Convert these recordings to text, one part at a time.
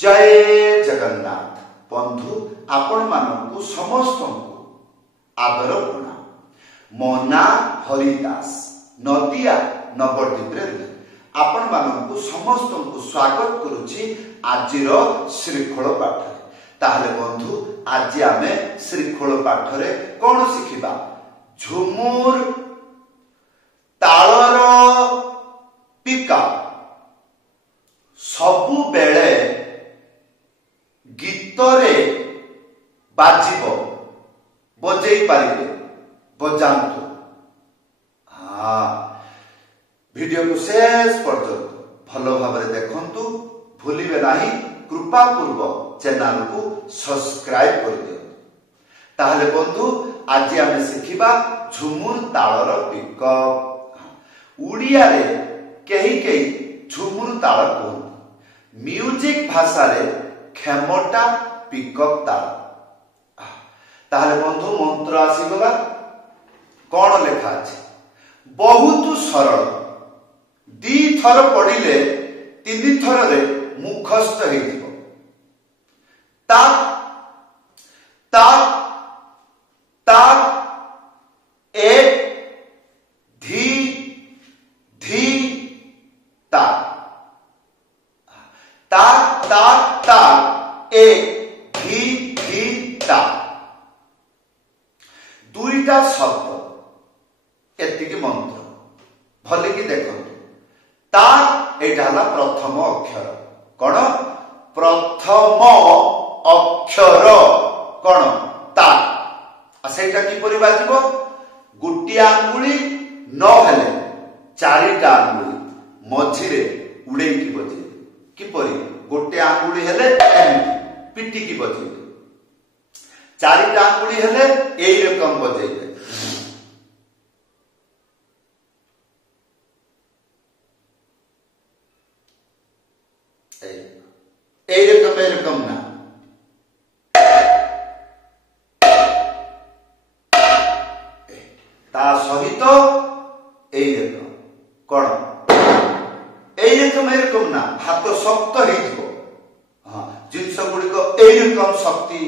जय जगन्नाथ बंधु आपण मानू समस्त आदर प्रणाम। मो ना हरिदास नदिया नवद्वीप रे आपण मानू समस्त को स्वागत करुछि आजिर श्रीखोल पाठ। ताहले बंधु आज आमे श्रीखोल पाठ रे कोन शिखिबा? झुमुर तालर पिका सबु बेले गीतरे बाजिब बजै पारिबे बजांतु। हाँ वीडियो को शेष पर्यंत भलो भाबरे देखंतु भूलिबे नाही। कृपा पूर्वक चैनल को सब्सक्राइब कर दियो। ताहले बंधु आज आमे शिखिबा झुमुर तालर पिकअप। उड़िया रे केही केही झुमुर ताल कहू, म्यूजिक भाषा रे खेमटा पिकअप ताल। ताहले बंधु मंत्र आसीगला। कौन लेखा अछि? बहुत सरल। दी थर पढ़िले तीन थर रे मुखस्त हे जिवो। ता ता ता ए धी धी ता ता ता ता ए धी धी ता। दुईटा शब्द एतिकी मंत्र भलिकी देखंतु। ता एटा हला प्रथम अक्षर। कौन? प्रथम अक्षर कौन? ता। सेटा किपरि बाजिबो? गोटी आंगुली न हेले चारिटा आंगुली मझिरे उड़ेई की बजे। किपरि? गोटे आंगुली हेले एमिति पिटी की बजे, चारिटा आंगुली हेले एई रकम बजेइबे। एरकम ना ता सहित एरकम कौन? एरकम ना हाथ शक्त हो। हाँ जिनस गुड़िक एरकम शक्ति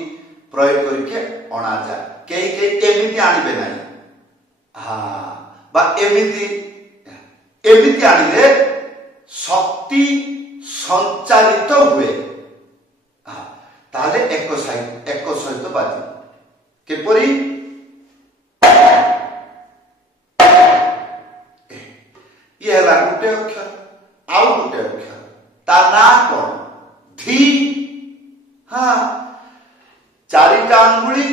प्रयोग करके अणा जाए। कई कई एमिति आनिबे नाही। हाँ बा एमिति आनिले शक्ति संचारित हुए। ताले एक सहित बाजी केपरी? ये हला गुटे अक्षर आउ गुटे अक्षर। ता ना कौन? धी। हाँ चारिटा आंगुली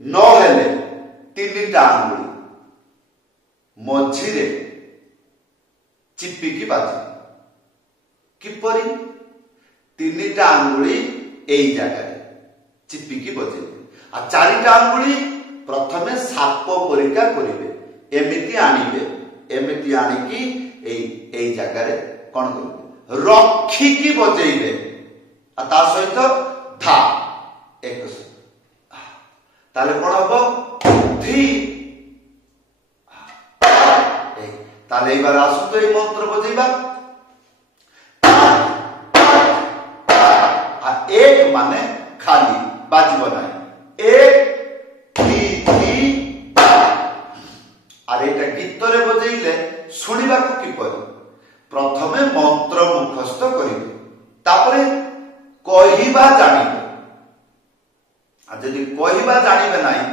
न हेले तीनटा आंगुली मझिरे चिपिकी बाजी। किपरि? तीनटा आंगुली एई जगह चिपिकी बजे आ चारिटा आंगुली प्रथमे साप परिका करिवे। एमिति आनिकी एई जगह रे कोन करिवे? रखिकी बजेइबे। आ ता सहित धा एक ताले कोन हबो? धी। ताले एबार आसु तो ए मंत्र बजेइबा। एक माने खाली बाजिब नाही। एक धी धी आर एटा गीत रे बजेइले सुनिबा को किपरि? प्रथमे मंत्र मुखस्त करिवे तापरे कहिबा जानिबे। आ जदि कहिबा जानिबे नाही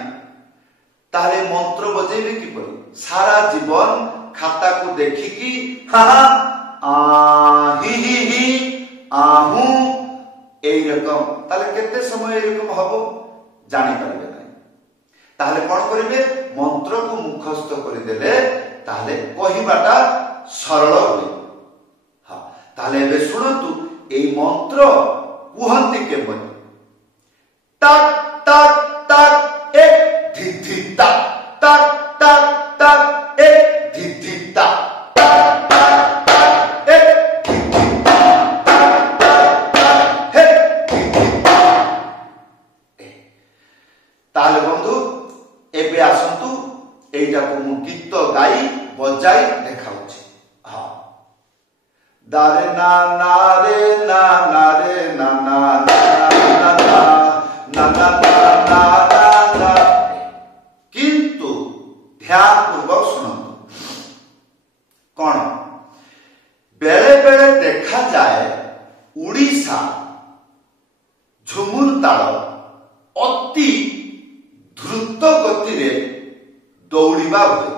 ताले मंत्र बजेइबे किपरि? सारा जीवन खाता को देखिकी हा आ ही आहू एई रकम ताले केते समय एई रकम हबो जानि पारिबे नाही। ताले कोन करिवे? मंत्र को मुखस्त करि देले ताले कहिबाटा सरल होय। हां ताले बे सुनतु एई मंत्र कुहंती केमन? तक तक तक एक धी धी तक तक तक तक एक धी धी तक तक तक तक एक ताले बंधु एबे आसंतु एटा को मु गीत गाई बजाई देखाउछि। हाँ दारे ना ना रे ना ना रे ना ना उड़ीसा झुमुर ताल अति द्रुत गति रे दौड़िबा हुए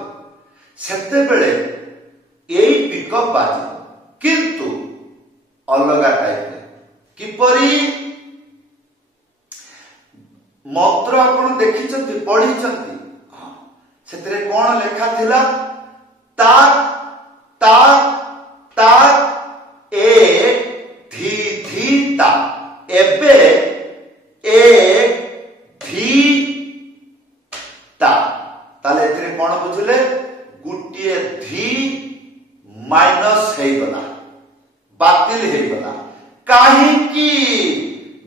सेते बेले एई पिकअप बाजे किंतु अलगा टाइप किपरि मंत्र आपण देखिछंती पढ़िछंती सेतरे कोन लेखा थिला ता ता ता ए धी धी ता एबे ए धी ता ताले एतरे कोन बुझले गुटिए धी माइनस हे गला बातिल हे गला काहे की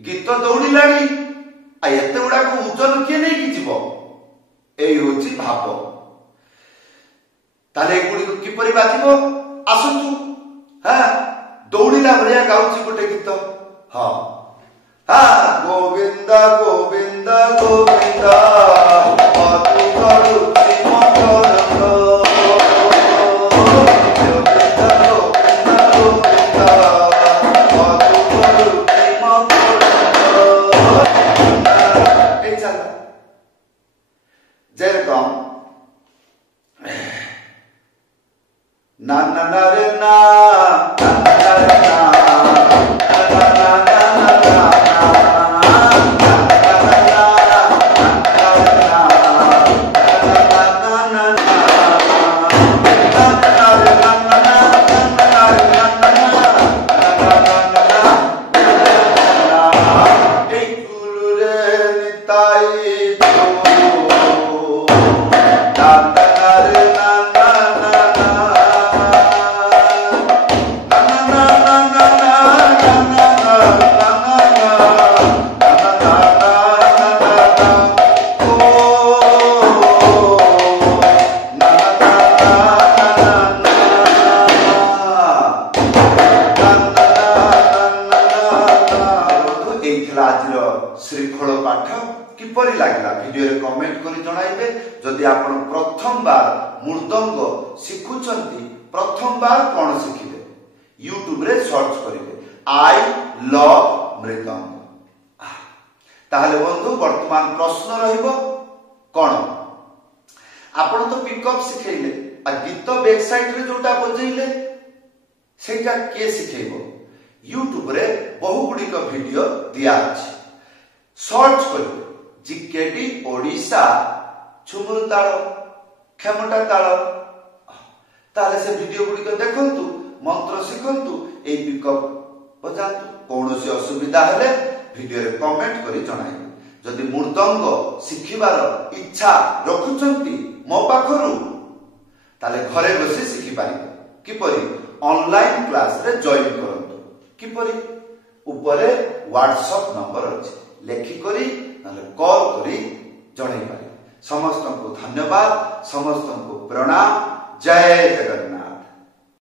गीत दौड़ी लाणी आ एते उडा को उजन के नै की जीवो एई होची भाव ताले गुडी को किपरि बाजिबो आसुतु हां दौड़ीला भलिया गाउची गोटे गीत हां हां गोविंदा गोविंदा गोविंदा पातु करूची मोटर ना ना ना रे ना ना ना रे ना ना ना ना श्रृंखल पाठ किपरि लागला वीडियो रे कमेंट करी जणाइबे जदि आपण प्रथम बार मृदंग शिखुचंती प्रथम बार कोन शिखिबे YouTube रे सर्च करिवे आई लव मृदंग ताहले बंधु वर्तमान प्रश्न रहिबो कोन आपण तो पिकअप शिखैले आ गीत बैक साइड रे जोटा बजैले सेटा के शिखैबो YouTube रे बहु गुडी को वीडियो दिया अछि सर्च करिवे जिकेडी ओडिशा झुमुर ताल क्षमता ताल ताले से वीडियो गुडी को देखंतु मंत्र शिखंतु ए पिकअप बजातु कोनोसी असुविधा हेले वीडियो रे कमेंट करी जणाइबे जदि मृदंग शिखिबार इच्छा रखुचंती मो पाखरु ताले घरे बसी शिखि पारिबे किपरि ऑनलाइन क्लास रे जॉइन करंतु किपरि ऊपरे व्हाट्सएप नंबर अछि लेखि करी नले कॉल करी जणाई पारे समस्त को धन्यवाद समस्त को प्रणाम जय जगन्नाथ।